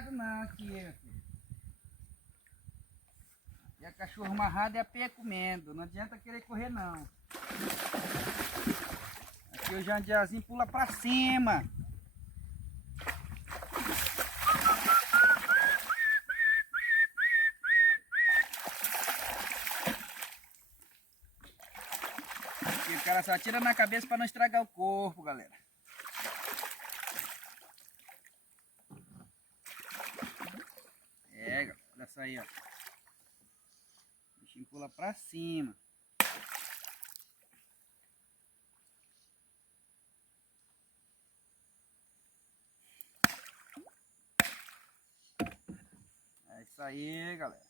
amarrado não aqui, meu filho. E a cachorro amarrado é a peia comendo. Não adianta querer correr não. Aqui o jandiazinho pula pra cima. Aqui o cara só tira na cabeça pra não estragar o corpo, galera. É, olha só aí, ó. O bichinho pula pra cima. É isso aí, galera.